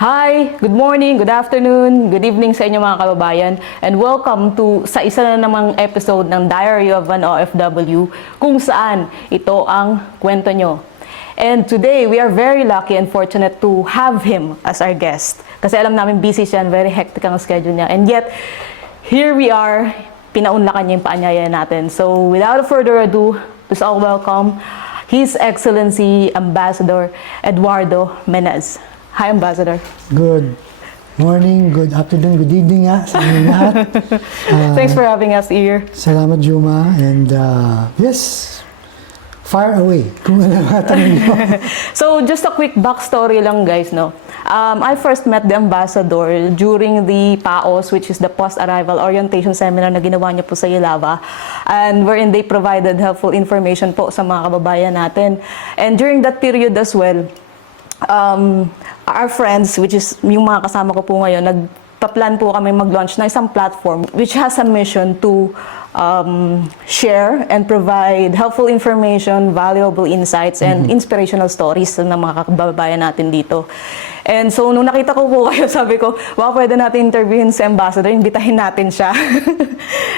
Hi, good morning, good afternoon, good evening sa inyo mga kababayan, and welcome to sa isa na namang episode ng Diary of an OFW kung saan ito ang kwento nyo. And today, we are very lucky and fortunate to have him as our guest. Kasi alam namin busy siya and very hectic ang schedule niya. And yet, here we are, pinaunlakan niya yung paanyaya natin. So without further ado, let's all welcome His Excellency Ambassador Eduardo Menez. Hi, Ambassador. Good morning, good afternoon, good evening sa inyo lahat. Thanks for having us here. Salamat, Juma. And yes, fire away kung ano mga tanong nyo. So, just a quick backstory lang, guys, no? I first met the Ambassador during the PAOS, which is the Post-Arrival Orientation Seminar na ginawa niyo po sa Ilava, and wherein they provided helpful information po sa mga kababayan natin. And during that period as well, our friends, which is yung mga kasama ko po ngayon, nagpa-plan po kami mag-launch na isang platform which has a mission to share and provide helpful information, valuable insights, and inspirational stories ng mga kababayan natin dito. And so, nung nakita ko po kayo, sabi ko, wow, pwede natin interviewin si Ambassador, imbitahin natin siya.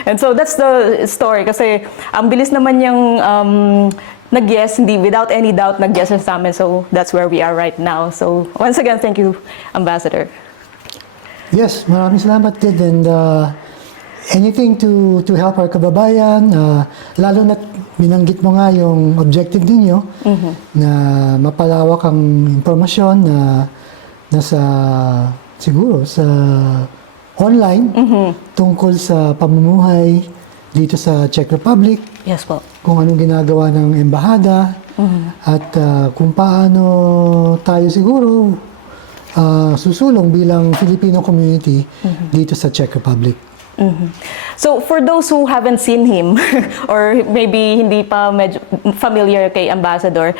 And so, that's the story. Kasi, ang bilis naman niyang nag-yes, hindi, without any doubt, nag-yes sa amin. So, that's where we are right now. So, once again, thank you, Ambassador. Yes, maraming salamat din. And anything to help our kababayan, lalo na binanggit mo nga yung objective ninyo, na mapalawak ang impormasyon na nasa, siguro, sa online, tungkol sa pamumuhay dito sa Czech Republic. Yes po. Kung anong ginagawa ng embahada, at kung paano tayo siguro susulong bilang Filipino community dito sa Czech Republic. So, for those who haven't seen him, or maybe hindi pa medyo familiar kay Ambassador,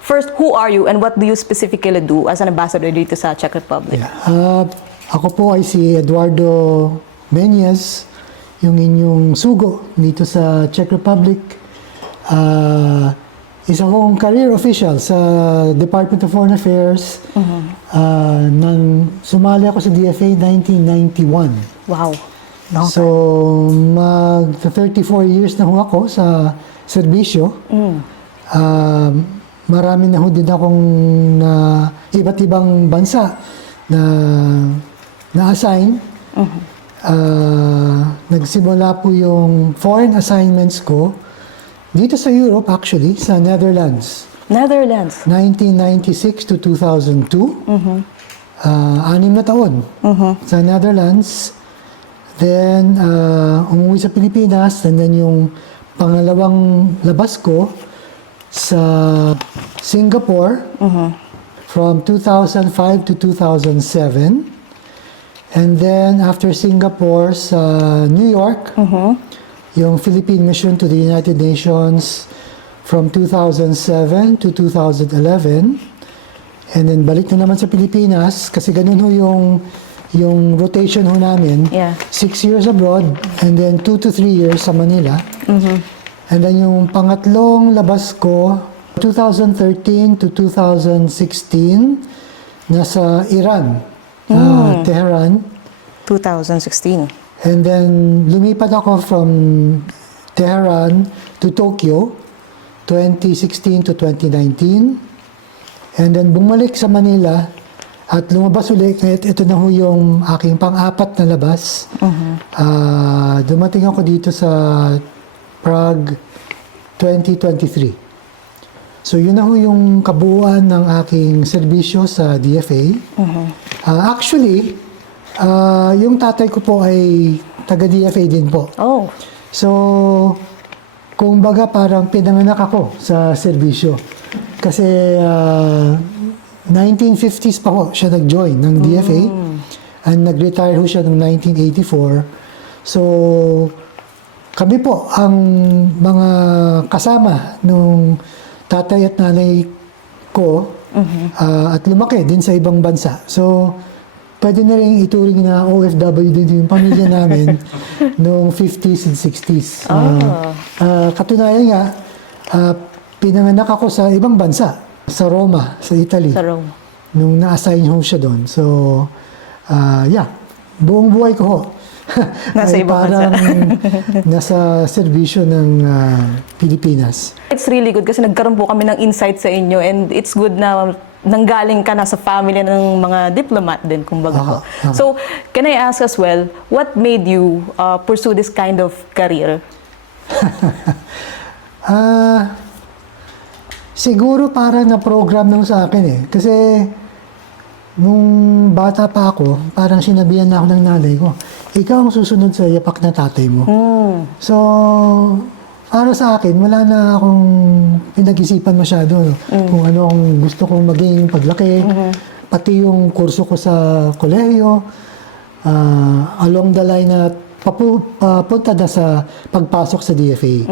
first, who are you and what do you specifically do as an ambassador dito sa Czech Republic? Yeah. Ako po ay si Eduardo Menez, yung inyong sugo dito sa Czech Republic. Isa akong career official sa Department of Foreign Affairs. Nang sumali ako sa DFA 1991. Wow. So, mag-34 years na ho ako sa serbisyo. Marami na ho din akong iba't ibang bansa na na-assign. Nagsimula po yung foreign assignments ko dito sa Europe, actually, sa Netherlands. Netherlands. 1996 to 2002. 6 na taon sa Netherlands. Then, umuwi sa Pilipinas, and then yung pangalawang labas ko sa Singapore from 2005 to 2007. And then, after Singapore, sa New York, yung Philippine Mission to the United Nations from 2007 to 2011. And then, balik na naman sa Pilipinas, kasi ganun ho yung rotation ho namin. Yeah. 6 years abroad, and then 2 to 3 years sa Manila. And then yung pangatlong labas ko, 2013 to 2016, nasa Iran, Tehran. 2016. And then lumipat ako from Tehran to Tokyo, 2016 to 2019. And then bumalik sa Manila at lumabas ulit. Ito na ho yung aking pang-apat na labas. Dumating ako dito sa Prague 2023. So yun na ho yung kabuuan ng aking serbisyo sa DFA. Actually, yung tatay ko po ay taga-DFA din po. Oh. So, kung baga parang pinanganak ako sa serbisyo. Kasi 1950s pa ho siya nag-join ng DFA. And nag-retire ho siya noong 1984. So, kami po ang mga kasama nung tatay at nanay ko at lumaki din sa ibang bansa. So, pwede na rin ituring na OFW din yung pamilya namin noong 50s and 60s. Katunayan nga, pinanganak ako sa ibang bansa, sa Roma, sa Italy. Sa Rome. nung na-assign ho siya doon. So, yeah, buong buhay ko ho. Nasa ay ibang parang nasa serbisyo ng Pilipinas. It's really good kasi nagkaroon po kami ng insight sa inyo and it's good na nanggaling ka na sa family ng mga diplomat din, kumbaga po. So, can I ask as well, what made you pursue this kind of career? Siguro parang na-program lang sa akin eh. Kasi nung bata pa ako, parang sinabihan na ako ng nanay ko, ikaw ang susunod sa yapak na tatay mo. So, para sa akin, wala na akong pinag-isipan masyado kung ano ang gusto kong maging paglaki. Pati yung kurso ko sa kolehiyo, along the line na papunta na sa pagpasok sa DFA.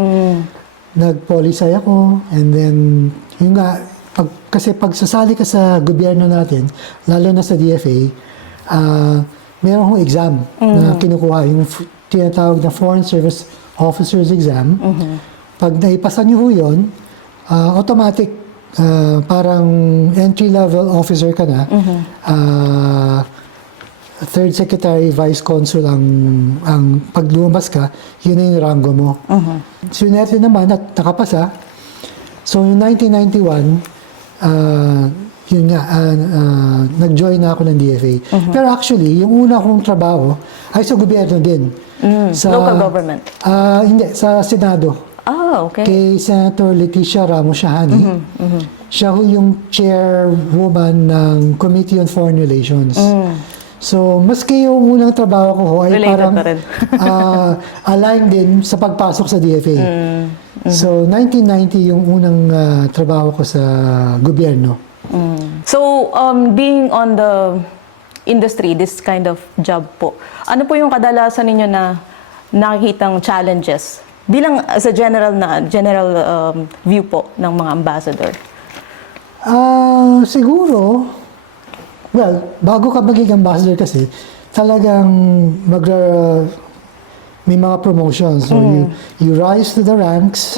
Nag-polisay ako, and then, yun nga, kasi pagsasali ka sa gobyerno natin, lalo na sa DFA, meron akong exam na kinukuha, yung tinatawag na Foreign Service Officers Exam. Pag naipasa niyo ho yun, automatic, parang entry-level officer ka na. Third Secretary, Vice Consul ang pag lumabas ka, yun na yung rango mo. Sunerte naman at nakapasa. So, in 1991, yun nga, nag-join na ako ng DFA. Pero actually, yung una kong trabaho ay sa gobyerno din. Sa, Local government? Hindi, sa Senado. Okay. Kay Senator Leticia Ramos Shahani. Siya ho yung chairwoman ng Committee on Foreign Relations. So, maski yung unang trabaho ko ho ay Related parang pa rin. aligned din sa pagpasok sa DFA. So, 1990 yung unang trabaho ko sa gobyerno. So, being on the industry, this kind of job po, ano po yung kadalasan ninyo na nakikitang challenges bilang sa general view po ng mga ambassador? Siguro, well, bago ka maging ambassador kasi, talagang may mga promotions. So, you rise to the ranks.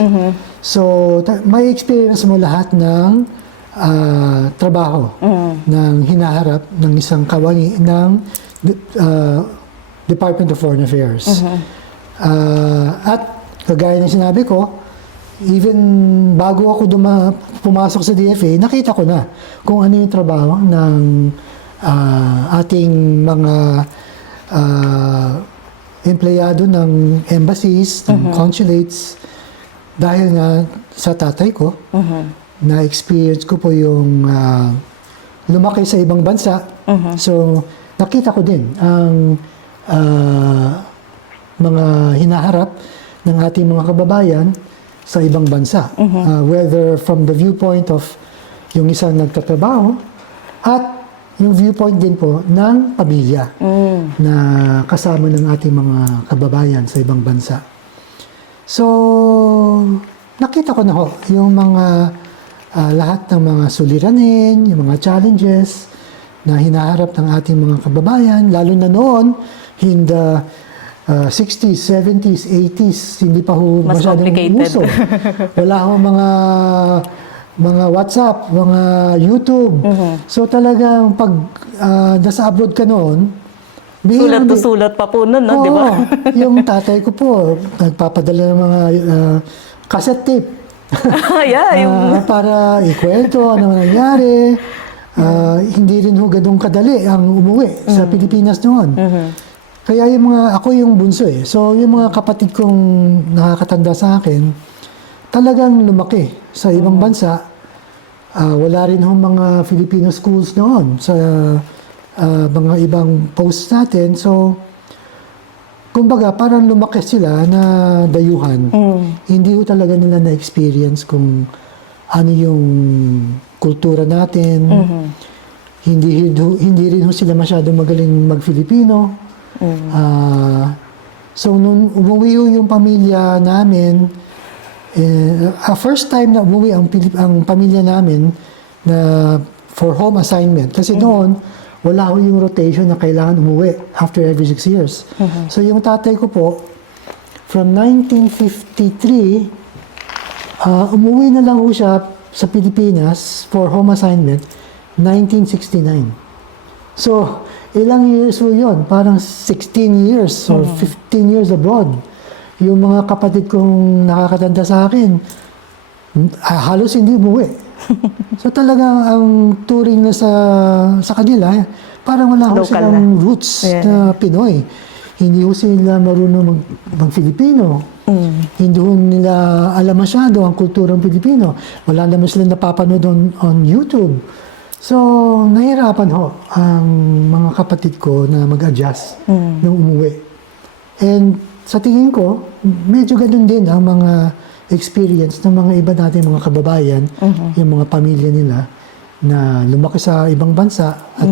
So, may experience mo lahat ng trabaho ng hinaharap ng isang kawani ng Department of Foreign Affairs. At kagaya ng sinabi ko, even bago ako pumasok sa DFA, nakita ko na kung ano yung trabaho ng ating mga empleyado ng embassies, ng consulates, dahil nga sa tatay ko, na-experience ko po yung lumaki sa ibang bansa. So, nakita ko din ang mga hinaharap ng ating mga kababayan sa ibang bansa. Whether from the viewpoint of yung isang nagtatrabaho at yung viewpoint din po ng pamilya na kasama ng ating mga kababayan sa ibang bansa. So, nakita ko na ho yung mga lahat ng mga suliranin, yung mga challenges na hinaharap ng ating mga kababayan, lalo na noon, in the 60s, 70s, 80s, hindi pa ho Mas masyadong complicated. uso. Wala ho mga WhatsApp, mga YouTube. So talagang pag nasa abroad ka noon, Sulat to sulat pa po nun, no? Di ba? Yung tatay ko po, nagpapadala ng mga cassette tape. Yeah, Para ikwento ano nangyari. Hindi rin ho ganun kadali ang umuwi sa Pilipinas noon. Kaya ako yung bunso eh. So yung mga kapatid kong nakakatanda sa akin, talagang lumaki sa ibang bansa. Wala rin ho mga Filipino schools noon sa mga ibang posts natin. So, kumbaga, parang lumaki sila na dayuhan. Hindi ho talaga nila na-experience kung ano yung kultura natin. Hindi rin ho sila masyadong magaling mag-Filipino. So, nung umuwi ho yung pamilya namin, first time na umuwi ang pamilya namin na for home assignment. Kasi noon, wala ho yung rotation na kailangan umuwi after every 6 years. So yung tatay ko po, from 1953, umuwi na lang ho siya sa Pilipinas for home assignment 1969. So, ilang years po yun? Parang 16 years or 15 years abroad. Yung mga kapatid kong nakakatanda sa akin, halos hindi umuwi. So talagang ang touring na sa kanila, parang wala ho Local silang roots na Pinoy. Hindi ho sila marunong mag-Filipino. Hindi ho nila alam masyado ang kulturang Pilipino. Wala naman sila napapanood on YouTube. So, nahirapan ho ang mga kapatid ko na mag-adjust nung umuwi. And sa tingin ko, medyo ganun din ang mga experience ng mga iba natin mga kababayan, yung mga pamilya nila na lumaki sa ibang bansa at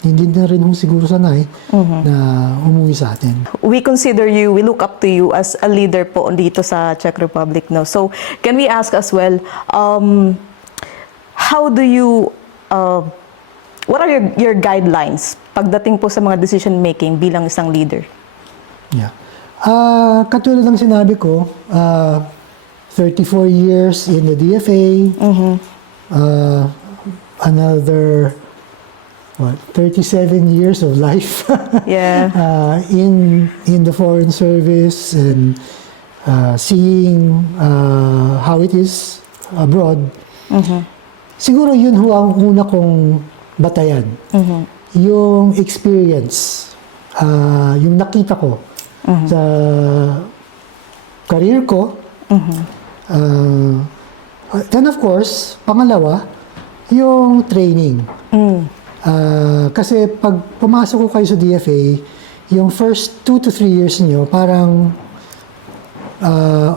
hindi na rin siguro sanay na umuwi sa atin. We consider you, we look up to you as a leader po dito sa Czech Republic. No? So, can we ask as well, how do you, what are your guidelines pagdating po sa mga decision making bilang isang leader? Yeah. Katulad ng sinabi ko, 34 years in the DFA, another 37 years of life Yeah. in the foreign service and seeing how it is abroad. Siguro yun ho ang una kong batayan. Yung experience, yung nakita ko sa career ko. Then of course, pangalawa, yung training. Kasi pag pumasok ko kayo sa DFA, yung first 2 to 3 years niyo parang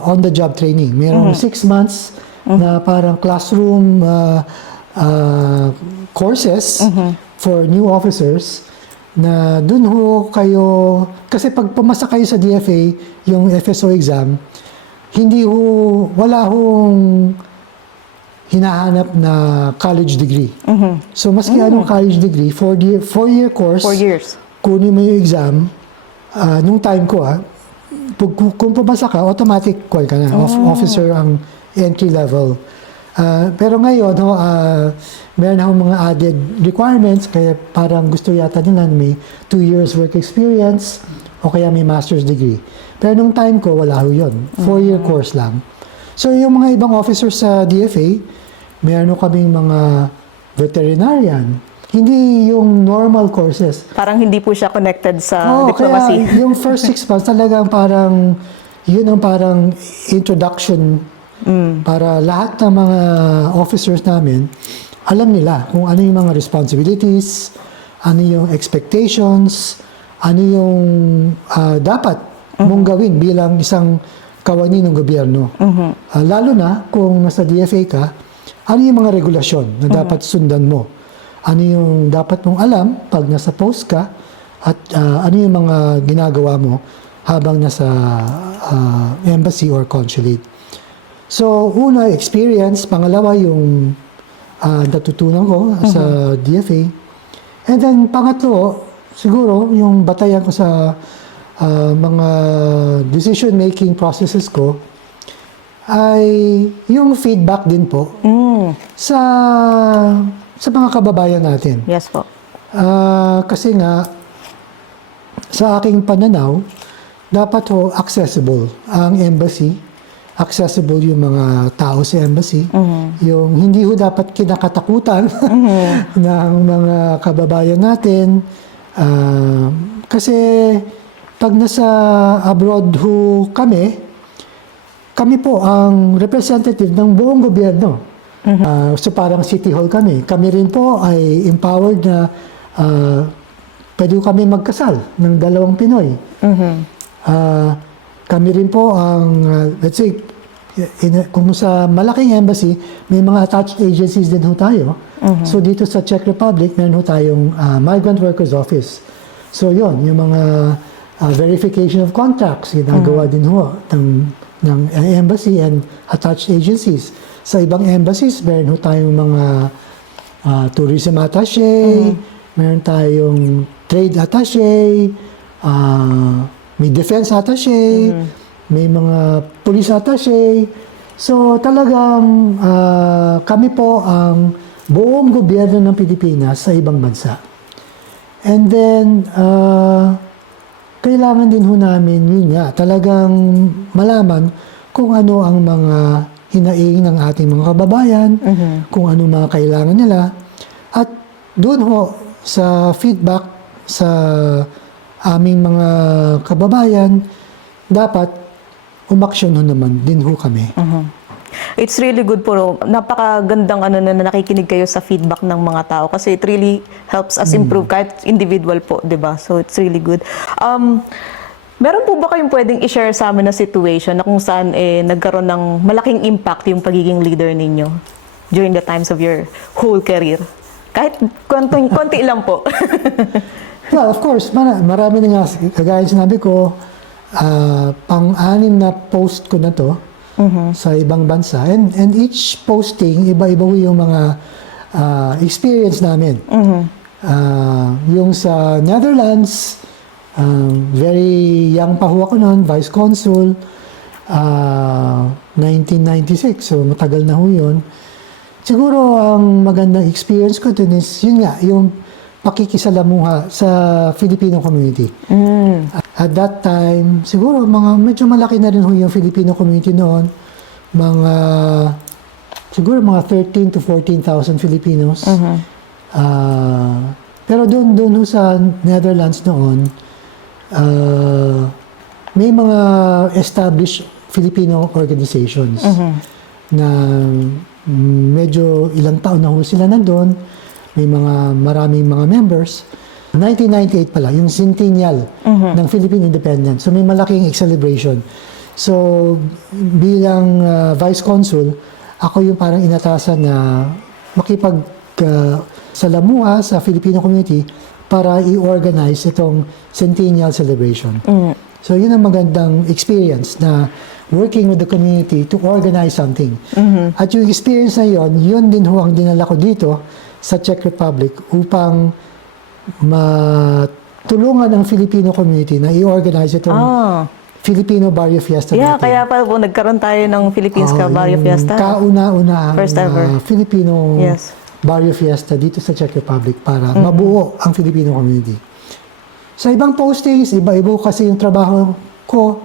on-the-job training. Merong 6 months na parang classroom courses for new officers na dun ho kayo, kasi pag pumasa kayo sa DFA, yung FSO exam, wala hong hinahanap na college degree. So, maski anong college degree, 4-year course, 4 years. kunin mo yung exam, nung time ko kung pumasa ka, automatic call ka na. Officer ang entry level. Pero ngayon, meron akong mga added requirements, kaya parang gusto yata nila may 2 years work experience o kaya may master's degree. Pero nung time ko, wala ho yun. 4-year course lang. So, yung mga ibang officers sa DFA, meron kaming mga veterinarian. Hindi yung normal courses. Parang hindi po siya connected sa diplomacy. Kaya yung first 6 months talagang parang, yun ang parang introduction para lahat ng mga officers namin, alam nila kung ano yung mga responsibilities, ano yung expectations, ano yung dapat mong gawin bilang isang kawani ng gobyerno. Lalo na kung nasa DFA ka, ano yung mga regulasyon na dapat sundan mo? Ano yung dapat mong alam pag nasa post ka at ano yung mga ginagawa mo habang nasa embassy or consulate. So, una, experience. Pangalawa, yung natutunan ko sa DFA. And then, pangatlo, siguro, yung batayan ko sa mga decision-making processes ko ay yung feedback din po sa mga kababayan natin. Yes po. Kasi nga, sa aking pananaw, dapat ho accessible ang embassy, accessible yung mga tao sa embassy, yung hindi ho dapat kinakatakutan ng mga kababayan natin. Kasi pag nasa abroad ho kami po ang representative ng buong gobyerno. So parang City Hall kami. Kami rin po ay empowered na pwede kami magkasal ng 2 Pinoy. Kami rin po ang, let's say, kung sa malaking embassy, may mga attached agencies din ho tayo. So dito sa Czech Republic, meron ho tayong Migrant Workers Office. So yon yung mga verification of contracts, ginagawa din ho ng embassy and attached agencies. Sa ibang embassies, meron ho tayong mga tourism attaché, meron tayong trade attaché, may defense attaché, may mga police attaché. So talagang kami po ang buong gobyerno ng Pilipinas sa ibang bansa. And then, kailangan din ho namin, yun nga, talagang malaman kung ano ang mga hinaing ng ating mga kababayan, kung ano mga kailangan nila. At doon ho, sa feedback sa aming mga kababayan, dapat umaksyon ho naman din ho kami. It's really good po. Napakagandang na nakikinig kayo sa feedback ng mga tao kasi it really helps us improve kahit individual po, 'di ba? So it's really good. Meron po ba kayong pwedeng i-share sa amin na situation na kung saan nagkaroon ng malaking impact yung pagiging leader ninyo during the times of your whole career? Kahit konti lang po. Well, of course, marami na nga, kagaya sinabi ko, pang-anim na post ko na to sa ibang bansa. And each posting, iba-iba yung mga experience namin. Yung sa Netherlands, very young pa ho ako noon, Vice Consul, 1996, so matagal na ho yun. Siguro ang magandang experience ko dun is, yun nga, yung pakikisalamuha sa Filipino community. At that time, siguro medyo malaki na rin ho yung Filipino community noon. Siguro mga 13 to 14,000 Filipinos. Pero doon ho sa Netherlands noon, may mga established Filipino organizations na medyo ilang taon na ho sila nandun. May maraming mga members. 1998 pala, yung centennial ng Philippine Independence. So may malaking celebration. So bilang Vice Consul, ako yung parang inatasan na salamuha sa Filipino community para i-organize itong centennial celebration. So yun ang magandang experience na working with the community to organize something. At yung experience na yun din ho ang dinala ko dito sa Czech Republic upang matulungan ang Filipino community na i-organize itong Filipino Barrio Fiesta. Yeah, natin. kaya pa po nagkaroon tayo ng Philippines Barrio Fiesta. Kauna-una First ever. Filipino Barrio Fiesta dito sa Czech Republic para mabuo ang Filipino community. Sa ibang postings, iba-iba kasi yung trabaho ko.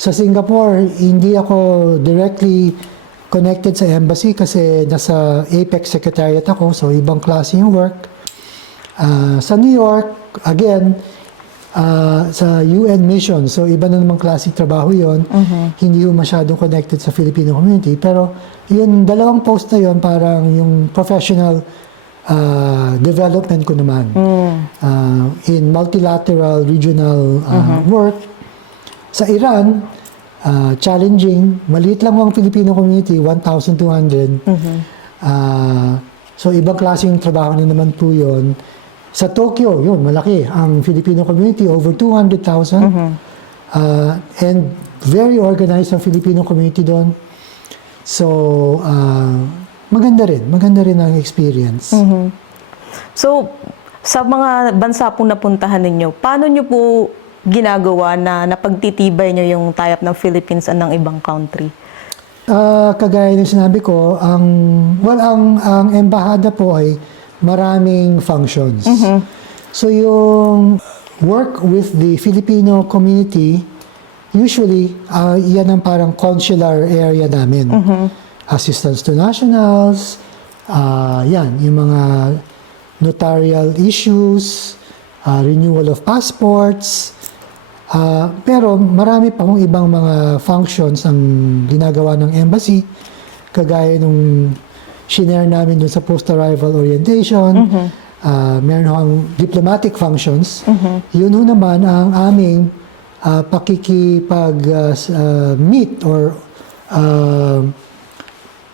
Sa Singapore, hindi ako directly connected sa embassy kasi nasa APEC Secretariat ako, so ibang klase yung work. Sa New York, again, sa UN mission, so iba na namang klase trabaho yon. Hindi yung masyadong connected sa Filipino community. Pero yung dalawang post na yon, parang yung professional development ko naman. In multilateral regional work. Sa Iran, challenging. Maliit lang ang Filipino community, 1,200. So, ibang klase yung trabaho na naman po yun. Sa Tokyo, yun, malaki. Ang Filipino community, over 200,000. And very organized ang Filipino community doon. So, maganda rin ang experience. So, sa mga bansa pong napuntahan ninyo, paano nyo po ginagawa na napagtitibay nyo yung tie-up ng Philippines at ng ibang country? Kagaya ng sinabi ko, ang embahada po ay maraming functions. So yung work with the Filipino community, usually, yan ang parang consular area namin. Assistance to nationals, yan, yung mga notarial issues, renewal of passports, pero marami pa kong ibang mga functions ang ginagawa ng embassy, kagaya nung shinare namin dun sa post-arrival orientation, meron akong diplomatic functions. Yun ho naman ang aming pakikipag-meet or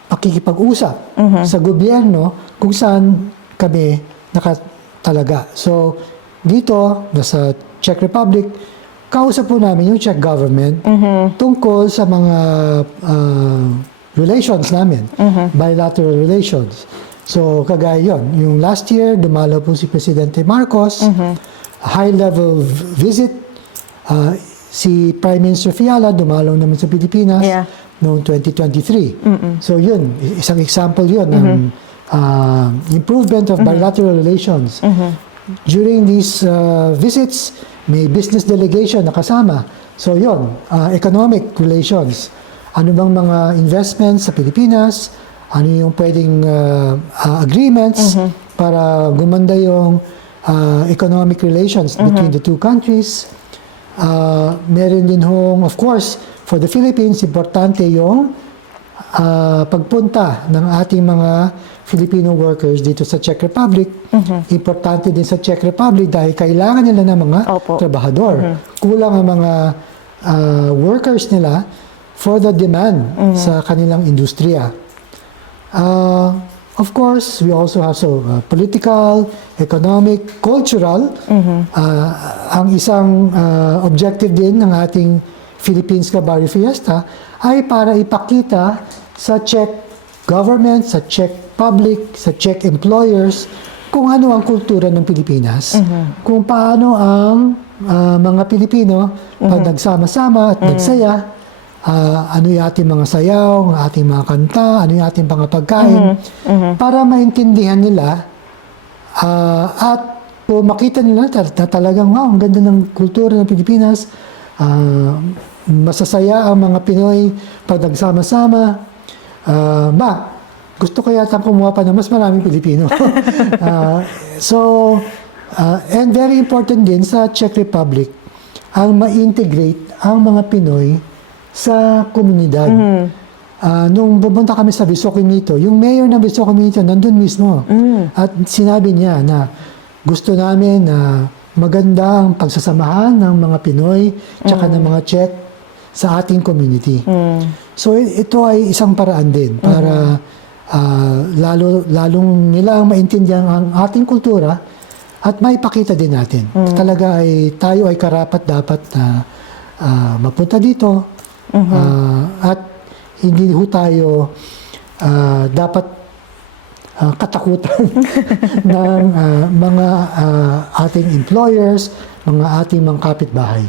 pakikipag-usap sa gobyerno kung saan kami nakatalaga. So, dito, nasa Czech Republic, kausap po namin yung Czech government tungkol sa mga relations namin, bilateral relations. So, kagaya yun. Yung last year, dumalaw po si Presidente Marcos, high-level visit. Si Prime Minister Fiala, dumalaw naman sa Pilipinas noong 2023. So, yun. Isang example yun ng improvement of bilateral relations. During these visits, may business delegation na kasama. So yon, economic relations. Ano bang mga investments sa Pilipinas? Ano yung pwedeng agreements para gumanda yung economic relations between the two countries? Meron din hong, of course, for the Philippines, importante yung pagpunta ng ating mga Filipino workers dito sa Czech Republic. Importante din sa Czech Republic dahil kailangan nila ng mga trabahador. Kulang ang mga workers nila for the demand sa kanilang industriya. Of course, we also have political, economic, cultural. Ang isang objective din ng ating Philippines Cabaret Fiesta ay para ipakita sa Czech government, sa Czech public, sa Czech employers kung ano ang kultura ng Pilipinas, kung paano ang mga Pilipino pag nagsama-sama at nagsaya, ano yung ating mga sayaw, ang ating mga kanta, ano yung ating mga pagkain, para maintindihan nila at kung makita nila na talagang, wow, ang ganda ng kultura ng Pilipinas, masasaya ang mga Pinoy pag nagsama-sama, gusto ko yata kumuha pa ng mas maraming Pilipino. And very important din sa Czech Republic, ang ma-integrate ang mga Pinoy sa komunidad. Nung pumunta kami sa Visoquimito, yung mayor ng Visoquimito nandun mismo. At sinabi niya na gusto namin na maganda ang pagsasamahan ng mga Pinoy tsaka ng mga Czech sa ating community. So ito ay isang paraan din para lalong nilang maintindihan ang ating kultura at maipakita din natin. Talaga ay tayo ay karapat dapat na mapunta dito at hindi ho tayo dapat katakutan ng mga ating employers, mga ating mga kapitbahay.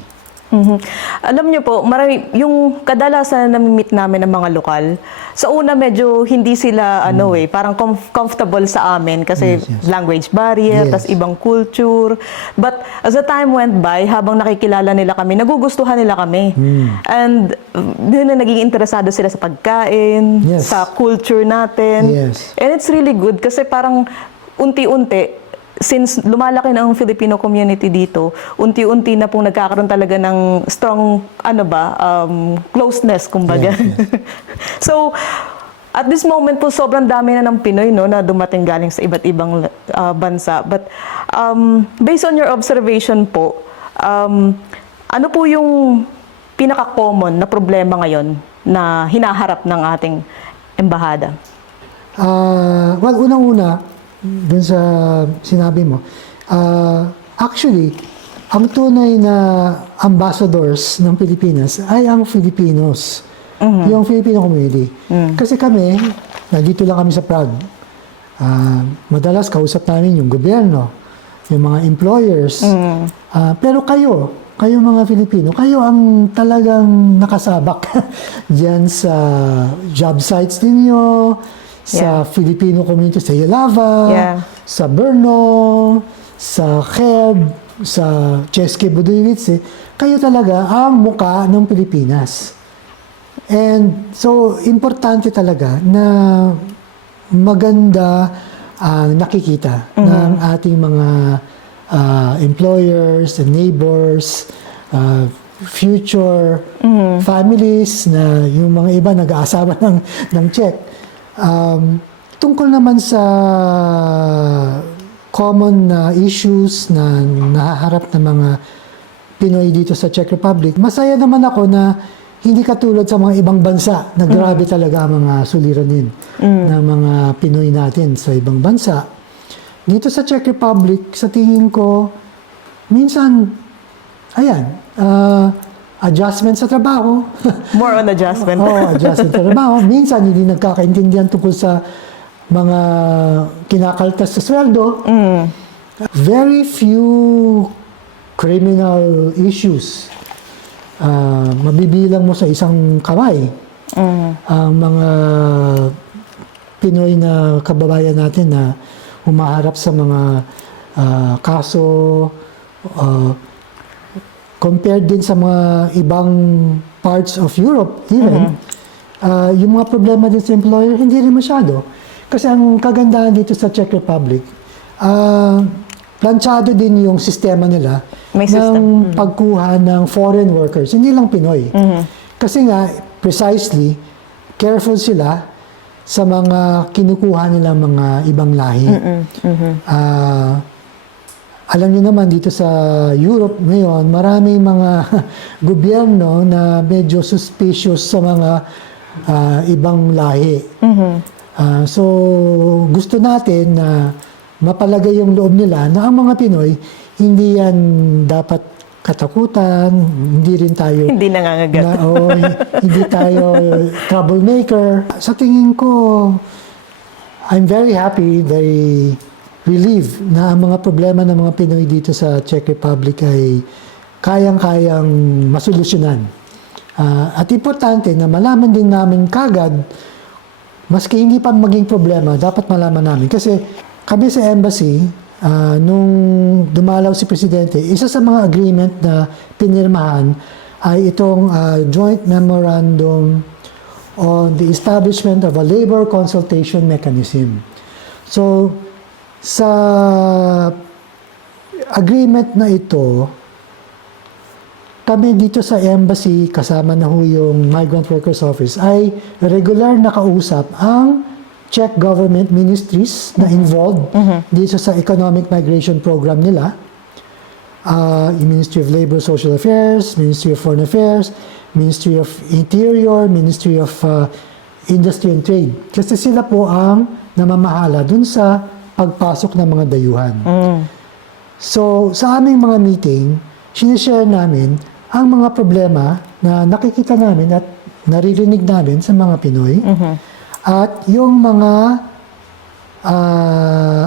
Alam niyo po, yung kadalasan na namimit namin ng mga lokal, sa una medyo hindi sila parang comfortable sa amin kasi language barrier, tas ibang culture. But as the time went by, habang nakikilala nila kami, nagugustuhan nila kami. And doon na naging interesado sila sa pagkain, sa culture natin. And it's really good kasi parang unti-unti, since lumalaki na ang Filipino community dito, unti-unti na pong nagkakaroon talaga ng strong, closeness, kumbaga. So, at this moment po, sobrang dami na ng Pinoy, na dumating galing sa iba't ibang bansa. But, based on your observation po, ano po yung pinaka-common na problema ngayon na hinaharap ng ating embahada? Well, unang-una, dun sa sinabi mo, actually, ang tunay na ambassadors ng Pilipinas ay ang Filipinos. Yung Filipino community. Kasi kami, nandito lang kami sa Prague. Madalas kausap namin yung gobyerno, yung mga employers. Pero kayo mga Filipino, kayo ang talagang nakasabak dyan sa job sites ninyo, sa Filipino community sa Yelava, sa Brno, sa Kiev, sa České Budějovice, kayo talaga ang muka ng Pilipinas. And so, importante talaga na maganda ang nakikita ng ating mga employers and neighbors, future families na yung mga iba nag-aasawa ng Czech. Tungkol naman sa common issues na nahaharap ng mga Pinoy dito sa Czech Republic, masaya naman ako na hindi katulad sa mga ibang bansa na grabe talaga ang mga suliranin ng mga Pinoy natin sa ibang bansa. Dito sa Czech Republic, sa tingin ko, minsan, adjustment sa trabaho. More on adjustment. Adjustment sa trabaho. Minsan, hindi nagkakaintindihan tungkol sa mga kinakaltas sa sweldo. Very few criminal issues. Mabibilang mo sa isang kamay ang mga Pinoy na kababayan natin na humaharap sa mga kaso, compared din sa mga ibang parts of Europe even, yung mga problema din sa employer, hindi rin masyado. Kasi ang kagandahan dito sa Czech Republic, planchado din yung sistema nila May ng system. pagkuha ng foreign workers, hindi lang Pinoy. Kasi nga, precisely, careful sila sa mga kinukuha nilang mga ibang lahi. Alam niyo naman dito sa Europe ngayon, maraming mga gobyerno na medyo suspicious sa mga ibang lahi. So, gusto natin na mapalagay yung loob nila na ang mga Pinoy, hindi yan dapat katakutan, hindi rin tayo Hindi nangangagat. hindi tayo troublemaker. Sa tingin ko, I'm very happy, very relieved na ang mga problema ng mga Pinoy dito sa Czech Republic ay kayang-kayang masolusyonan. At importante na malaman din namin kagad, maski hindi pa maging problema, dapat malaman namin. Kasi kami sa embassy, nung dumalaw si Presidente, isa sa mga agreement na pinirmahan ay itong Joint Memorandum on the Establishment of a Labor Consultation Mechanism. So, sa agreement na ito, kami dito sa embassy, kasama na ho yung Migrant Workers Office, ay regular na kausap ang Czech government ministries na involved dito sa economic migration program nila. Yung Ministry of Labor Social Affairs, Ministry of Foreign Affairs, Ministry of Interior, Ministry of Industry and Trade. Kasi sila po ang namamahala dun sa pagpasok ng mga dayuhan. So, sa aming mga meeting, sinishare namin ang mga problema na nakikita namin at naririnig namin sa mga Pinoy. At yung mga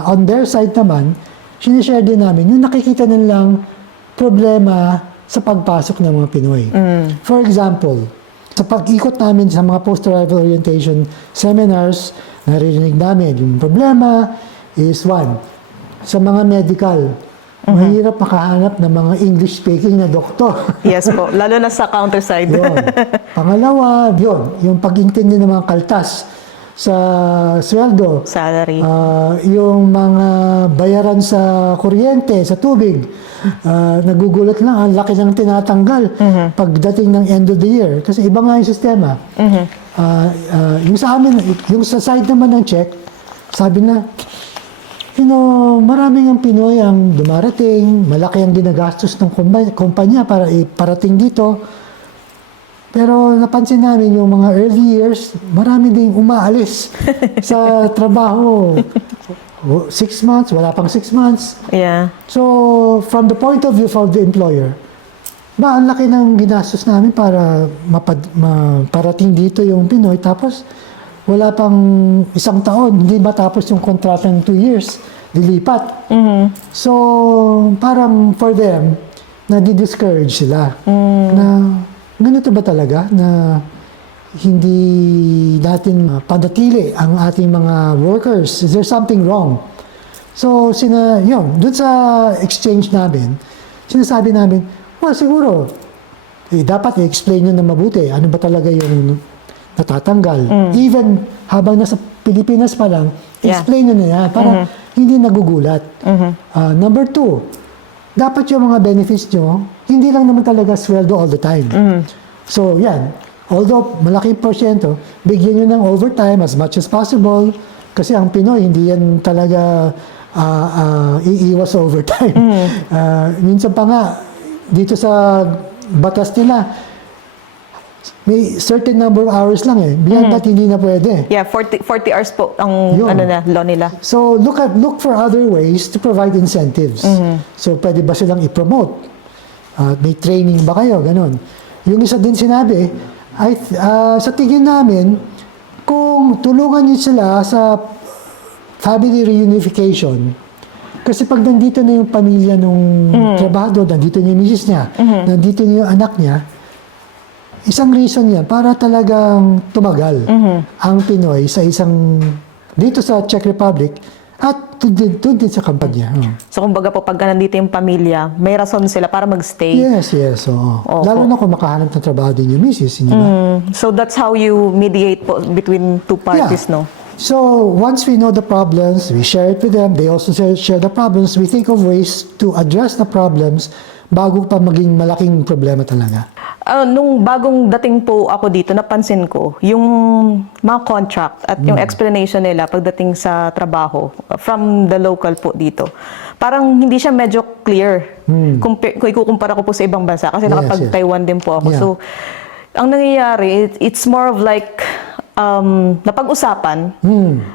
on their side naman, sinishare din namin yung nakikita nilang problema sa pagpasok ng mga Pinoy. For example, sa pag-ikot namin sa mga post-arrival orientation seminars, naririnig namin yung problema is one, sa mga medical, mahirap makahanap ng mga English-speaking na doktor. Yes po, lalo na sa counter side. Yun. Pangalawa, yun, yung pag-intindi ng mga kaltas sa sweldo. Salary. Yung mga bayaran sa kuryente, sa tubig. Nagugulat lang, ang laki ng tinatanggal pagdating ng end of the year. Kasi iba nga yung sistema. Yung sa amin, yung sa side naman ng Czech, sabi na, maraming ang Pinoy ang dumarating, malaki ang ginagastos ng kumpanya para iparating dito. Pero napansin namin yung mga early years, marami ding umaalis sa trabaho. 6 months, wala pang 6 months. Yeah. So, from the point of view of the employer, ang laki ng ginastos namin para maparating dito yung Pinoy. Tapos, wala pang 1 taon, hindi matapos yung kontrata ng 2 years, dilipat. So, parang for them, nadi-discourage sila. Na, ganito ba talaga na hindi natin panatili ang ating mga workers? Is there something wrong? So, dun sa exchange namin, sinasabi namin, well, siguro, dapat i-explain nyo na mabuti. Ano ba talaga yung natatanggal? Even habang nasa Pilipinas pa lang, explain nyo na yan para hindi nagugulat. Number 2, dapat yung mga benefits nyo, hindi lang naman talaga sweldo all the time. So, yan. Although malaking porsyento, bigyan nyo ng overtime as much as possible kasi ang Pinoy, hindi yan talaga iiwas overtime. Minsan pa nga, dito sa batas nila, may certain number of hours lang eh. Beyond that, hindi na pwede. Yeah, 40 hours po ang Yun. law nila. So, look for other ways to provide incentives. So, pwede ba silang i-promote? May training ba kayo? Ganon. Yung isa din sinabi, ay, sa tingin namin, kung tulungan niyo sila sa family reunification, kasi pag nandito na yung pamilya nung trabahador, nandito na yung misis niya, nandito na yung anak niya, isang reason yan para talagang tumagal ang Pinoy sa isang dito sa Czech Republic at doon din sa kampanya. So kumbaga po, pagka nandito yung pamilya, may rason sila para magstay. Yes, oo. Opo. Lalo na kung makahanap ng trabaho din yung misis, hindi ba? So that's how you mediate po between two parties, no? So, once we know the problems, we share it with them, they also share the problems, we think of ways to address the problems bago pa maging malaking problema talaga. Nung bagong dating po ako dito, napansin ko yung mga contract at yung explanation nila pagdating sa trabaho from the local po dito. Parang hindi siya medyo clear kung ikukumpara ko po sa ibang bansa kasi Yes, nakapag-Taiwan din po ako. Yeah. So, ang nangyayari, it's more of like napag-usapan,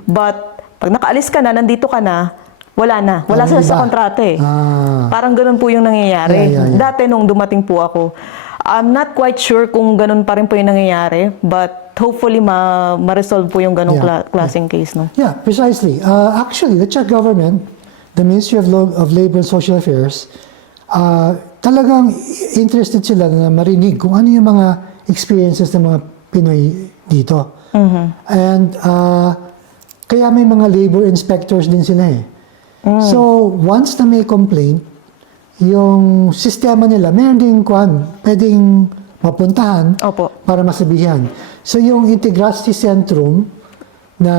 but pag nakaalis ka na, nandito ka na, wala na. Wala Ano sa iba? kontrata eh. Ah. Parang ganun po yung nangyayari. Yeah. Dati nung dumating po ako, I'm not quite sure kung ganun pa rin po yung nangyayari, but hopefully ma-resolve po yung ganung klaseng case, no? Yeah, precisely. Actually, the Czech government, the Ministry of Labor and Social Affairs, talagang interested sila na marinig kung ano yung mga experiences ng mga Pinoy dito. And kaya may mga labor inspectors din sila eh. So, once na may complaint, yung sistema nila, meron din pwedeng mapuntahan Opo. para masabihan. So, yung Integrity Centrum na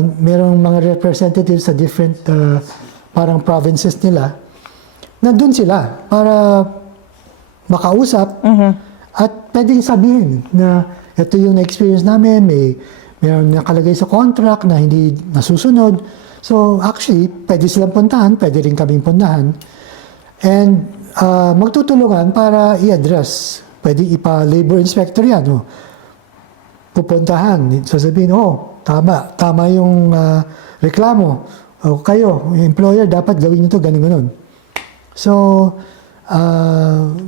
merong mga representatives sa different parang provinces nila, nandun sila para makausap at pwedeng sabihin na ito yung na-experience namin, mayroong nakalagay sa contract na hindi nasusunod. So, actually, pwede silang puntahan, pwede rin kaming puntahan. And magtutulungan para i-address. Pwede ipa-labor inspector yan. Pupuntahan, sasabihin, tama yung reklamo. Kayo, employer, dapat gawin nyo ito, ganun. So,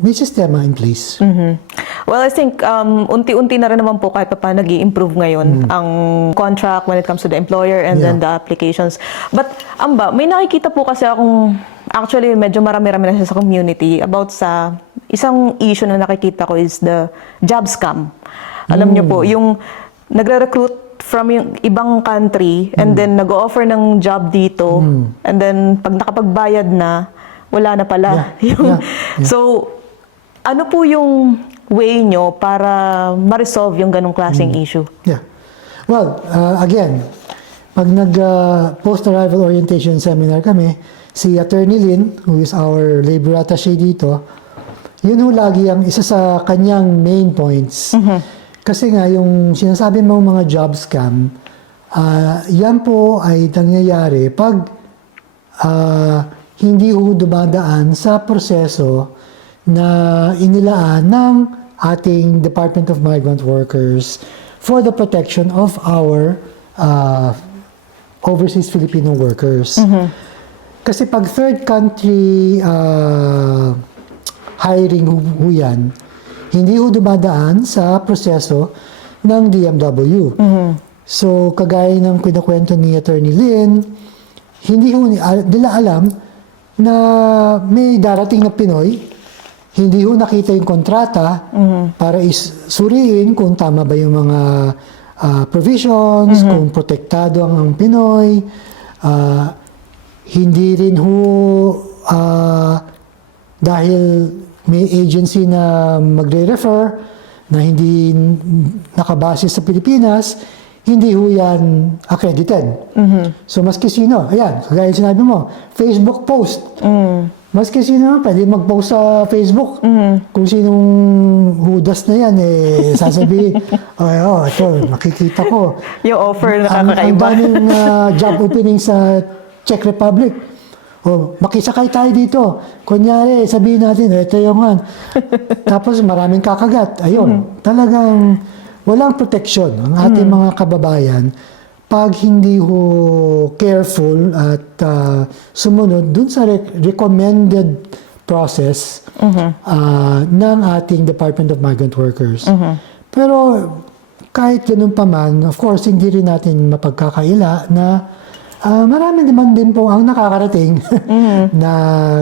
may sistema in place. Well, I think unti-unti na rin naman po kahit pa nag-i-improve ngayon ang contract when it comes to the employer and then the applications. But, may nakikita po kasi akong, actually medyo marami-rami na siya sa community about sa isang issue na nakikita ko is the job scam. Alam niyo po, yung nagre-recruit from yung ibang country and then nag-offer ng job dito and then pag nakapagbayad na, wala na pala. So, ano po yung way nyo para ma-resolve yung ganong klaseng issue? Yeah. Well, again, pag nag-post-arrival orientation seminar kami, si Attorney Lynn, who is our labor attaché dito, yun ho lagi ang isa sa kanyang main points. Kasi nga, yung sinasabi mong mga job scam, yan po ay nangyayari pag hindi ho dumadaan sa proseso na inilaan ng ating Department of Migrant Workers for the protection of our overseas Filipino workers. Kasi pag third country hiring ho yan, hindi ho dumadaan sa proseso ng DMW. So, kagaya ng kinakwento ni Attorney Lynn, hindi ho nila alam na may darating na Pinoy, hindi ho nakita yung kontrata para suriin kung tama ba yung mga provisions, kung protektado ang Pinoy. Hindi rin ho dahil may agency na magre-refer na hindi nakabase sa Pilipinas, hindi ho yan accredited. So, maski sino, ayan, kagaya sinabi mo, Facebook post. Maski sino, pwede mag-post sa Facebook. Kung sinong hudas na yan, sasabihin, ito, nakikita ko. Yung offer na Ang kakaiba. daming job opening sa Czech Republic. Makisakay tayo dito. Kunyari, sabihin natin, ito yung han. Tapos maraming kakagat. Ayun, talagang walang protection ang ating mga kababayan pag hindi ho careful at sumunod dun sa recommended process ng ating Department of Migrant Workers. Pero kahit ganun pa man, of course, hindi rin natin mapagkakaila na marami naman din po ang nakakarating na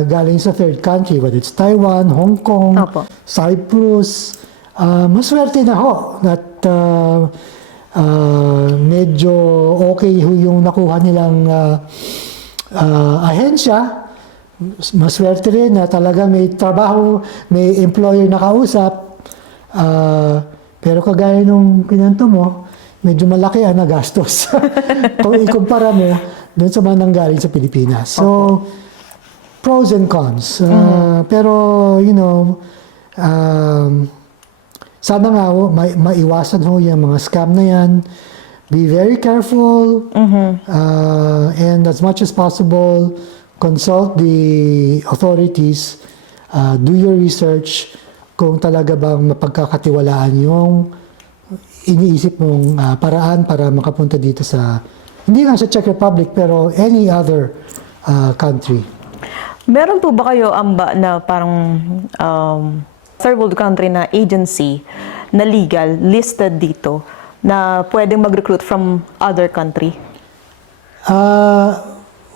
galing sa third country, whether it's Taiwan, Hong Kong, Opo. Cyprus. Maswerte na ho at medyo okay yung nakuha nilang ahensya. Maswerte rin na talaga may trabaho, may employer na kausap. Pero kagaya nung pinanto mo, medyo malaki ang nagastos. Kung ikumpara mo doon sa mga nanggaling sa Pilipinas. So, pros and cons. Pero, sana nga maiwasan ho yung mga scam na yan. Be very careful. And as much as possible, consult the authorities. Do your research kung talaga bang mapagkakatiwalaan yung iniisip mong paraan para makapunta dito sa, hindi lang sa Czech Republic, pero any other country. Meron po ba kayo amba na parang third world country na agency na legal, listed dito, na pwedeng mag-recruit from other country?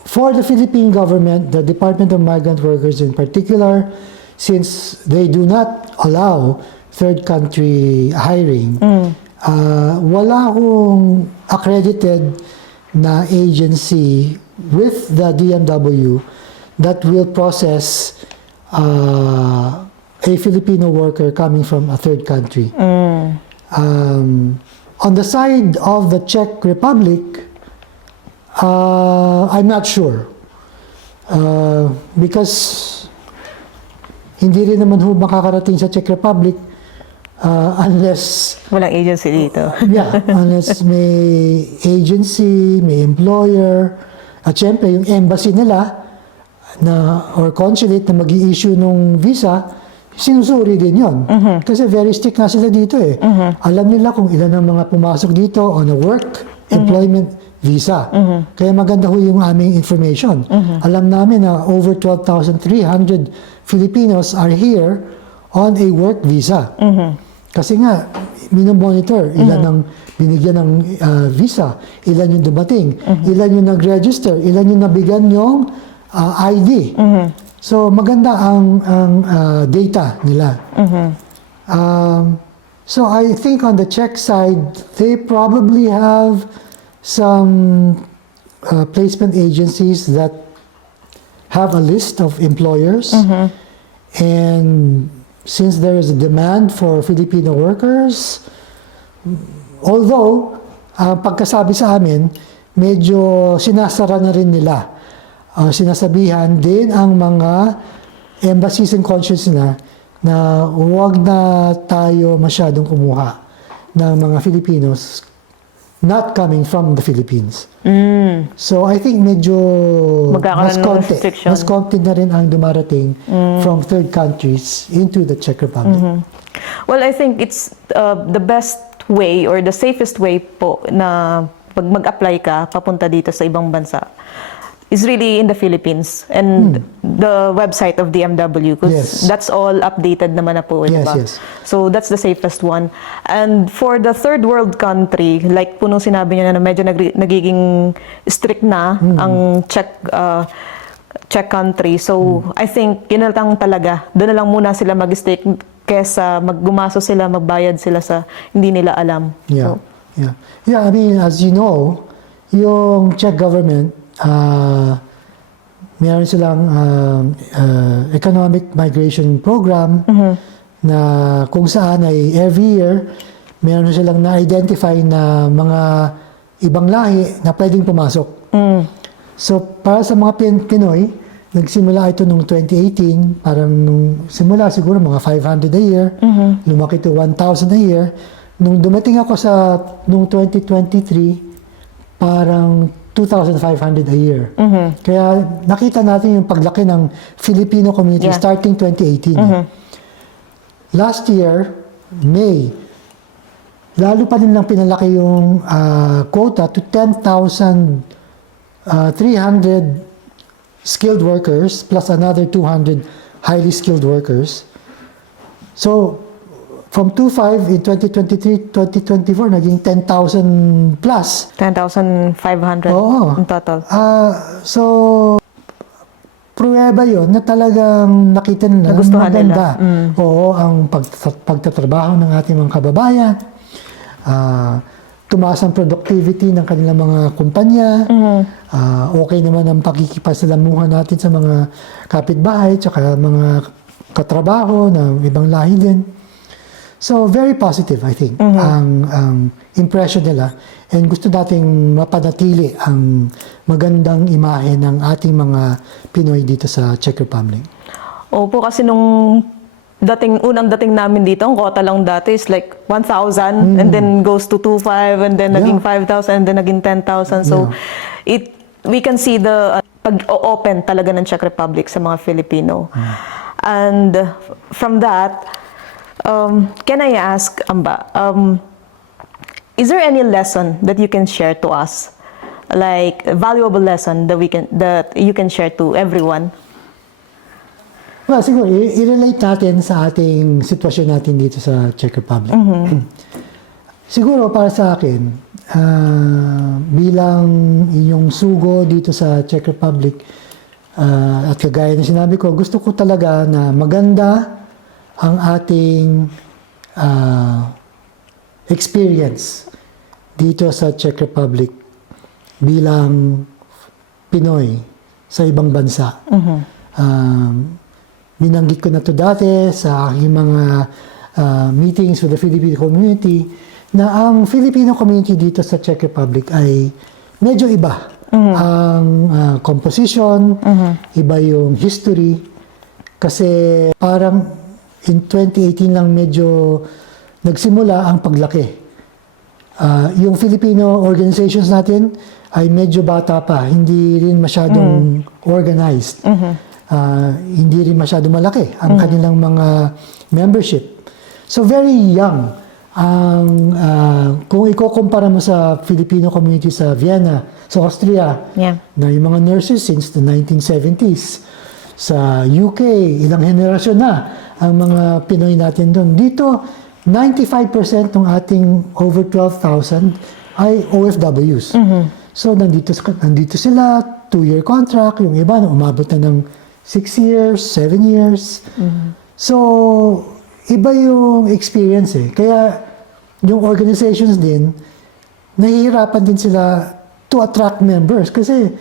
For the Philippine government, the Department of Migrant Workers in particular, since they do not allow third country hiring, wala hong accredited na agency with the DMW that will process a Filipino worker coming from a third country. On the side of the Czech Republic, I'm not sure. Because hindi rin naman ho makakarating sa Czech Republic unless Walang agency dito. unless may agency, may employer, at syempre yung embassy nila na or consulate na mag-i-issue ng visa, sinusuri din yon. Kasi very strict nga sila dito eh. Alam nila kung ilan ang mga pumasok dito on a work employment visa. Kaya maganda ho yung aming information. Alam namin na over 12,300 Filipinos are here on a work visa. Kasi nga, minomonitor ilan ang binigyan ng visa, ilan yung dumating, ilan yung nag-register, ilan yung nabigyan yung ID. So maganda ang data nila. So I think on the Czech side, they probably have some placement agencies that have a list of employers. And since there is a demand for Filipino workers, although pagkasabi sa amin, medyo sinasara na rin nila. Sinasabihan din ang mga embassies and consulates na huwag na tayo masyadong kumuha ng mga Filipinos not coming from the Philippines. So I think medyo mas konti na rin ang dumarating from third countries into the Czech Republic. Well, I think it's the best way or the safest way po na pag mag-apply ka papunta dito sa ibang bansa is really in the Philippines and the website of DMW because that's all updated naman na po, Yes, diba? yes. So that's the safest one. And for the third world country, like po nung sinabi niya na medyo nagiging strict na ang Czech country. So I think yun na lang talaga. Doon na lang muna sila mag-stick kesa maggumaso sila, magbayad sila sa hindi nila alam. Yeah, So, I mean, as you know, yung Czech government, meron silang economic migration program na kung saan ay every year meron silang na-identify na mga ibang lahi na pwedeng pumasok. So para sa mga Pinoy, nagsimula ito noong 2018, parang nung simula siguro mga 500 a year, lumaki to 1,000 a year. Nung dumating ako noong 2023, parang 2,500 a year. Kaya nakita natin yung paglaki ng Filipino community starting 2018. Last year, May, lalo pa rin lang pinalaki yung quota to 10,300 skilled workers plus another 200 highly skilled workers. So, from 2,500 in 2023, 2024, naging 10,000 plus. 10,500 in total. So, pruweba yun na talagang nakita nila Nagustuhan maganda. nila. Oo, ang pagtatrabaho ng ating mga kababayan. tumaas ang productivity ng kanilang mga kumpanya. Okay naman ang pakikipasalamuhan natin sa mga kapitbahay tsaka mga katrabaho ng ibang lahi din. So, very positive, I think, ang impression nila. And gusto nating mapanatili ang magandang imahe ng ating mga Pinoy dito sa Czech Republic. Opo, kasi nung unang dating namin dito, ang quota lang dati is like 1,000 and then goes to 2,500 and then naging 5,000 and then naging 10,000. So, we can see the pag-open talaga ng Czech Republic sa mga Filipino. And from that, can I ask, Amba, is there any lesson that you can share to us? Like a valuable lesson that you can share to everyone? Well, siguro, i-relate natin sa ating sitwasyon natin dito sa Czech Republic. Siguro, para sa akin, bilang inyong sugo dito sa Czech Republic, at kagaya na sinabi ko, gusto ko talaga na maganda ang ating experience dito sa Czech Republic bilang Pinoy sa ibang bansa. Binanggit ko na to dati sa aking mga meetings with the Filipino community na ang Filipino community dito sa Czech Republic ay medyo iba. Ang composition, iba yung history. Kasi parang in 2018 lang medyo nagsimula ang paglaki. Yung Filipino organizations natin ay medyo bata pa, hindi rin masyadong organized. Hindi rin masyado malaki ang kanilang mga membership. So very young. Kung ikukumpara mo sa Filipino community sa Vienna, sa Austria, na yung mga nurses since the 1970s. Sa UK, ilang henerasyon na ang mga Pinoy natin doon. Dito, 95% ng ating over 12,000 ay OFWs. So nandito sila, 2-year contract, yung iba na umabot na ng 6 years, 7 years. So, iba yung experience eh. Kaya, yung organizations din, nahihirapan din sila to attract members. Kasi,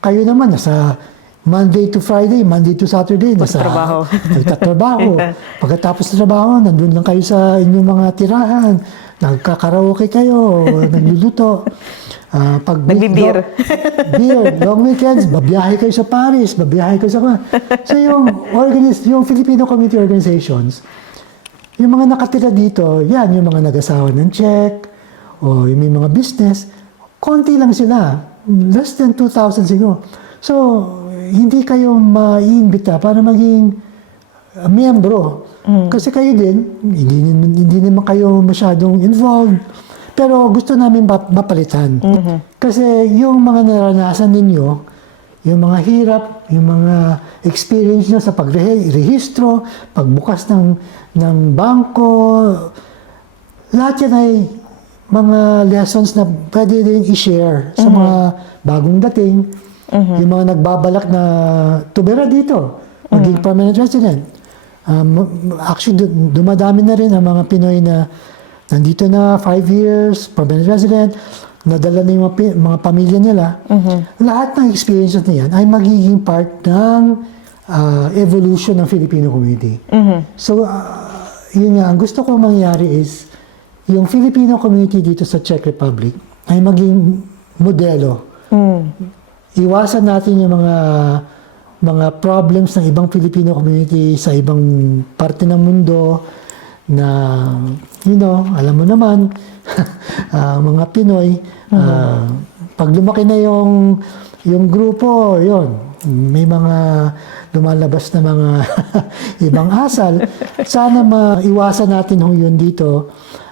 kayo naman, nasa Monday to Friday, Monday to Saturday, nagtatrabaho. Pagkatapos ng trabaho, nandun lang kayo sa inyong mga tirahan. Nagkakaraoke kayo, nagluluto. Nagbibir. Beer, long weekends, babiyahe kayo sa Paris, babiyahe kayo sa... So yung Filipino community organizations, yung mga nakatira dito, yan, yung mga nag-asawa ng Czech, o yung may mga business, konti lang sila. Less than 2,000 siguro. So, hindi kayo maiimbita para maging miyembro. Kasi kayo din, hindi naman kayo masyadong involved. Pero gusto namin mapalitan. Kasi yung mga naranasan ninyo, yung mga hirap, yung mga experience nyo sa pagrehistro, pagbukas ng bangko, lahat yan ay mga lessons na pwede din i-share sa mga bagong dating, yung mga nagbabalak na tumira dito, maging permanent resident. Actually, dumadami na rin ang mga Pinoy na nandito na 5 years, permanent resident, nadala na yung mga pamilya nila. Lahat ng experiences na yan ay magiging part ng evolution ng Filipino community. So, yun nga, ang gusto ko mangyari is, yung Filipino community dito sa Czech Republic ay maging modelo. Iwasan natin yung mga problems ng ibang Filipino community sa ibang parte ng mundo na, alam mo naman, mga Pinoy, pag lumaki na yung grupo, may mga lumalabas na mga ibang asal. Sana maiwasan natin yun dito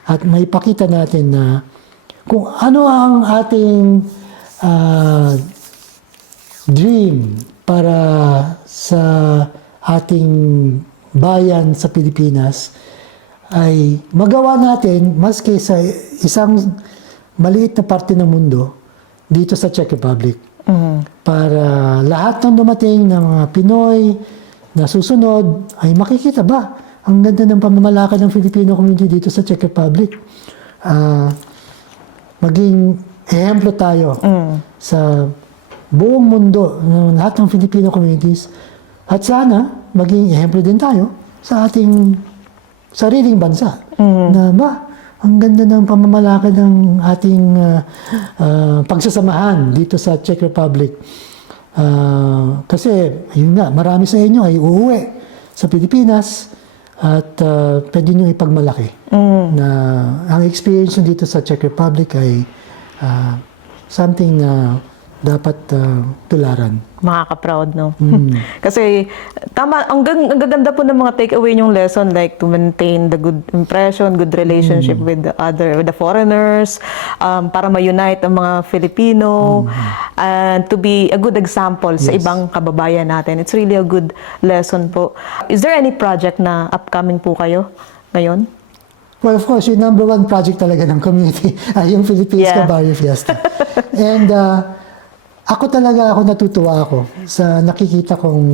at maipakita natin na kung ano ang ating dream para sa ating bayan sa Pilipinas ay magawa natin maski sa isang maliit na parte ng mundo dito sa Czech Republic. Para lahat ng dumating ng mga Pinoy na susunod ay makikita ang ganda ng pamamalakad ng Filipino community dito sa Czech Republic. maging ehemplo tayo sa buong mundo ng lahat ng Filipino communities at sana maging ehemplo din tayo sa ating sariling bansa na ang ganda ng pamamalakad ng ating pagsasamahan dito sa Czech Republic. Kasi, yun nga, marami sa inyo ay uuwi sa Pilipinas at pwede nyo ipagmalaki na ang experience nyo dito sa Czech Republic ay something na dapat tularan. Makaka-proud, no? Kasi, tama, ang gaganda po ng mga takeaway niyong lesson, like to maintain the good impression, good relationship with the foreigners, para ma-unite ang mga Filipino, and to be a good example sa ibang kababayan natin. It's really a good lesson po. Is there any project na upcoming po kayo ngayon? Well, of course, yung number one project talaga ng community ay yung Philippines Barrio Fiesta. And ako natutuwa ako sa nakikita kong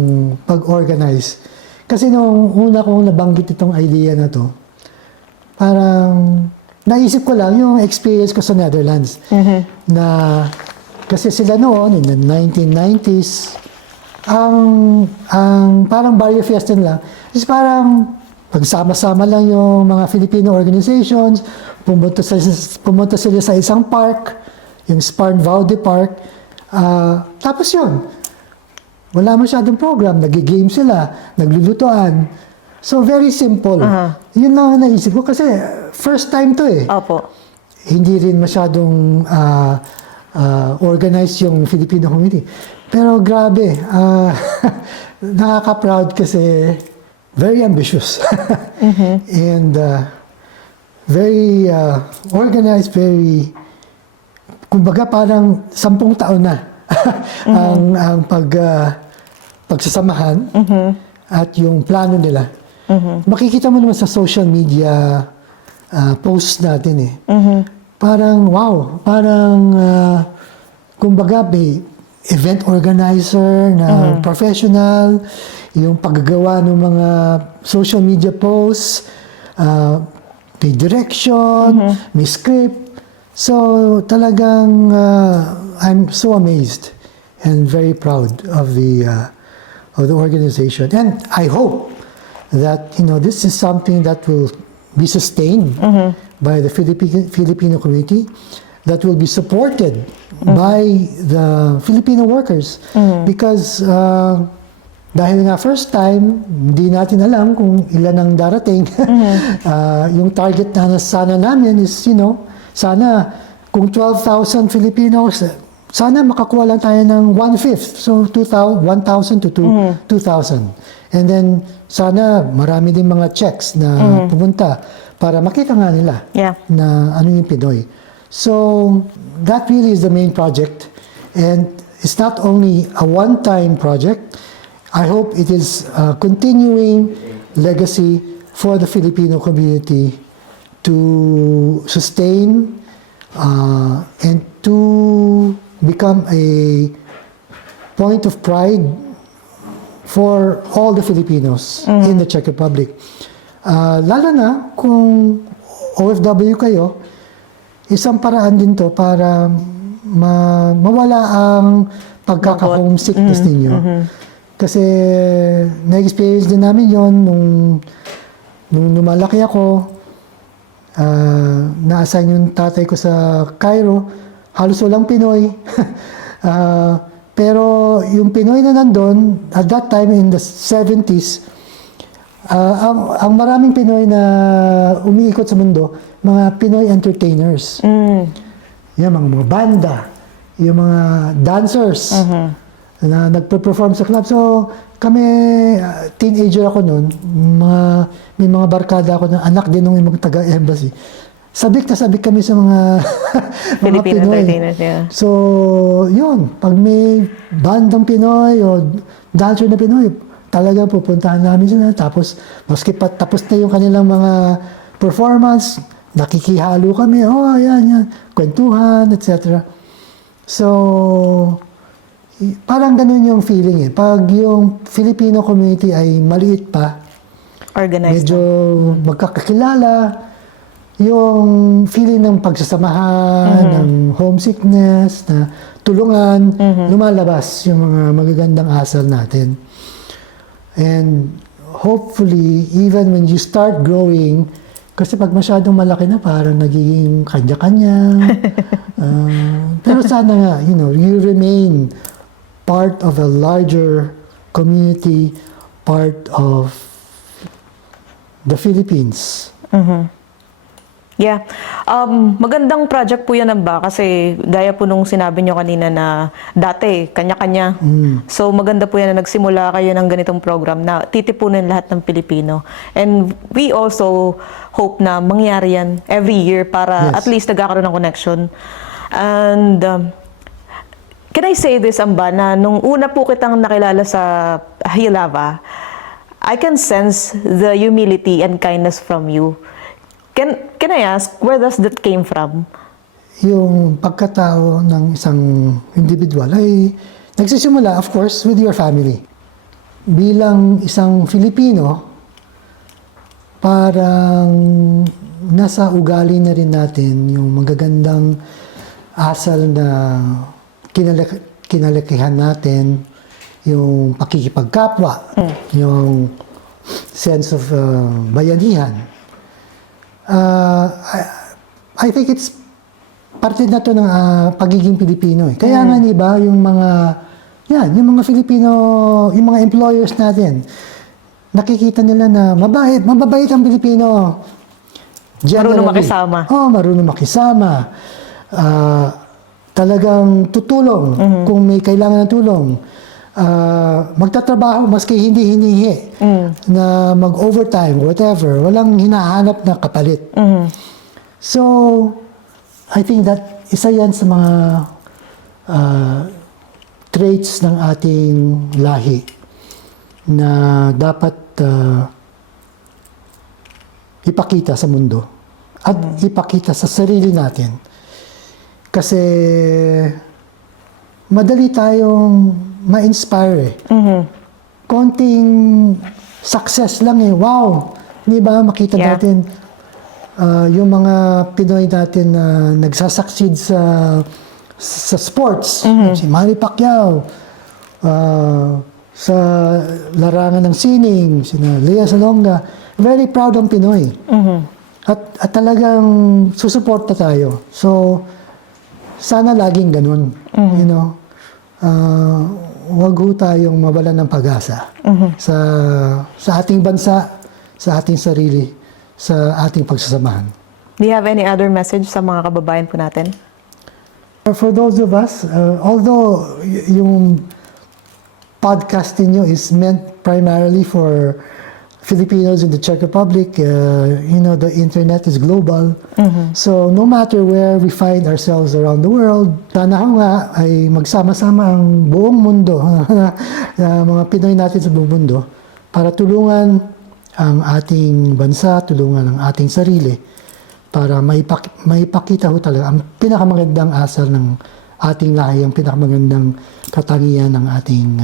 pag-organize. Kasi nung una kong nabanggit itong idea na to, parang naisip ko lang yung experience ko sa Netherlands. Na kasi sila noon, in the 1990s, ang parang Barrio Fiesta nila is parang pagsama-sama lang yung mga Filipino organizations, pumunta sila sa isang park, yung Sparnwoude Park. Tapos yun, wala masyadong program, nag-game sila, naglulutuan. So very simple. Yun lang ang naisip ko kasi first time to eh. Opo. Hindi rin masyadong organized yung Filipino community. Pero grabe, nakaka-proud kasi very ambitious. And very organized, very kumbaga parang 10 taon na ang pagsasamahan at yung plano nila. Makikita mo naman sa social media posts natin eh. Parang wow, parang kumbaga may event organizer na professional, yung paggagawa ng mga social media posts, may direction, may script. So talagang I'm so amazed and very proud of the organization, and I hope that this is something that will be sustained by the Filipino community, that will be supported by the Filipino workers, because dahil nga first time, hindi natin alam kung ilan ang darating. Yung target na sana namin is sana kung 12,000 Filipinos, sana makakuha lang tayo ng 1/5. So 1,000 to 2,000. And then sana marami din mga checks na pumunta para makita nga nila na ano yung Pinoy. So that really is the main project. And it's not only a one-time project. I hope it is a continuing legacy for the Filipino community to sustain and to become a point of pride for all the Filipinos in the Czech Republic. Lalo na kung OFW kayo, isang paraan din to para mawala ang pagkaka-homesickness ninyo. Kasi na-experience din namin yon nung lumalaki ako. Na-assign yung tatay ko sa Cairo, halos walang Pinoy. Pero yung Pinoy na nandun, at that time in the 70s, ang maraming Pinoy na umiikot sa mundo, mga Pinoy entertainers. Yan, mga banda, yung mga dancers na nagpe-perform sa club. So kami, teenager ako noon, may mga barkada ako na anak din ng ibang taga-embassy. Sabik na sabik kami sa mga mga Pinoy. So, yun. Pag may bandang Pinoy o dancer na Pinoy, talaga pupuntahan namin sila. Tapos, maski tapos na yung kanilang mga performance, nakikihalo kami. Oh, yan. Kwentuhan, etc. So, parang ganun yung feeling eh. Pag yung Filipino community ay maliit pa, organized, medyo magkakakilala, yung feeling ng pagsasamahan, ng homesickness, na tulungan, lumalabas yung mga magagandang asal natin. And hopefully, even when you start growing, kasi pag masyadong malaki na, parang nagiging kanya-kanya. Pero sana nga, you remain part of a larger community, part of the Philippines. Yeah. Magandang project po yan ba? Kasi gaya po nung sinabi nyo kanina na dati, kanya-kanya. So maganda po yan na nagsimula kayo ng ganitong program na titipunin lahat ng Pilipino. And we also hope na mangyari yan every year para Yes. at least nagkakaroon ng connection. And can I say this, Amba, na nung una po kitang nakilala sa Hilava, I can sense the humility and kindness from you. Can I ask, where does that came from? Yung pagkatao ng isang individual ay nagsisimula, of course, with your family. Bilang isang Filipino, parang nasa ugali na rin natin yung magagandang asal na kinalakihan natin, yung pakikipagkapwa, yung sense of bayanihan. I think it's parte na to ng pagiging Pilipino. Kaya nga, di ba, yung mga Filipino, yung mga employers natin, nakikita nila na mababait ang Pilipino. Marunong makisama. Marunong makisama. Talagang tutulong kung may kailangan ng tulong. Magtatrabaho maski hindi hinihi na mag-overtime, whatever. Walang hinahanap na kapalit. So, I think that isa yan sa mga traits ng ating lahi na dapat ipakita sa mundo at ipakita sa sarili natin. Kasi madali tayong ma-inspire. Konting success lang Wow! Di ba? Makita natin yung mga Pinoy natin na nagsasucceed sa sports. Si Manny Pacquiao, sa larangan ng sining, si Lea Salonga. Very proud ang Pinoy. At talagang susuporta tayo. So, sana laging ganun. Huwag ho tayong mawalan ng pag-asa sa ating bansa, sa ating sarili, sa ating pagsasamahan. Do you have any other message sa mga kababayan po natin? For those of us, although yung podcast niyo is meant primarily for Filipinos in the Czech Republic, the internet is global. So no matter where we find ourselves around the world, sana ho nga ay magsama-sama ang buong mundo, mga Pinoy natin sa buong mundo, para tulungan ang ating bansa, tulungan ang ating sarili, para maipakita ho talaga ang pinakamagandang asal ng ating lahi, ang pinakamagandang katangian ng ating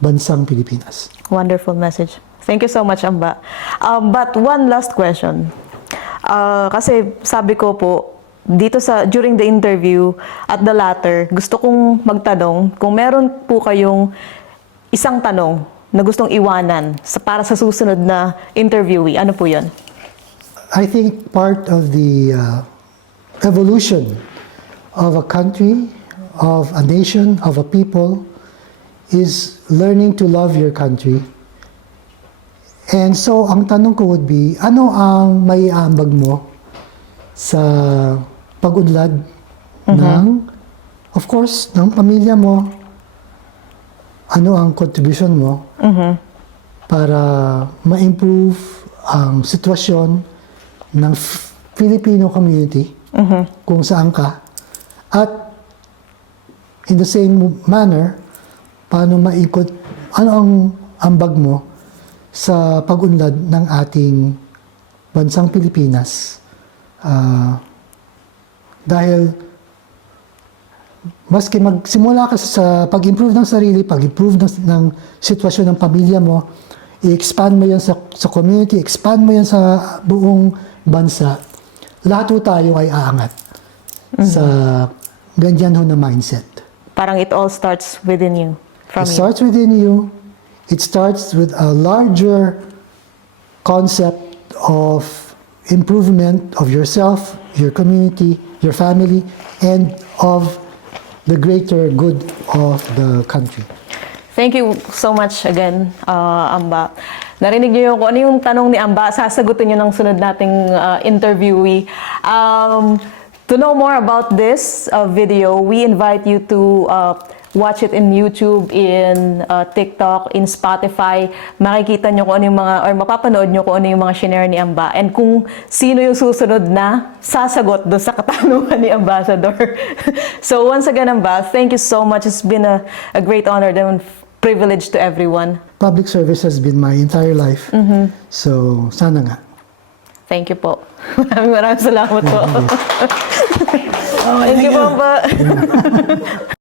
bansang Pilipinas. Wonderful message. Thank you so much, Amba. But one last question. Kasi sabi ko po, during the interview at the latter, gusto kong magtanong kung meron po kayong isang tanong na gustong iwanan para sa susunod na interviewee. Ano po yun? I think part of the evolution of a country, of a nation, of a people, is learning to love your country. And so, ang tanong ko would be, ano ang maiambag mo sa pag-unlad ng, of course, ng pamilya mo? Ano ang contribution mo para ma-improve ang sitwasyon ng Filipino community kung saan ka? At in the same manner, paano maikot, ano ang ambag mo sa pag-unlad ng ating bansang Pilipinas? Dahil maski magsimula ka sa pag-improve ng sarili, pag-improve ng sitwasyon ng pamilya mo, i-expand mo yan sa community, expand mo yan sa buong bansa, lahat ho tayo ay aangat sa ganyan ho na mindset. Parang it all starts within you, from It you. starts within you. It starts with a larger concept of improvement of yourself, your community, your family, and of the greater good of the country. Thank you so much again, Amba. Narinig niyo kung ano yung tanong ni Amba, sasagutin niyo ng sunod nating interviewee. To know more about this video, we invite you to watch it in YouTube, in TikTok, in Spotify. Makikita nyo kung ano yung mga, or mapapanood nyo kung ano yung mga shinare ni Amba, and kung sino yung susunod na sasagot doon sa katanungan ni Ambassador. So once again, Amba, thank you so much. It's been a great honor and privilege to everyone. Public service has been my entire life. So, sana nga. Thank you po. Maraming salamat po. Thank you po, Amba.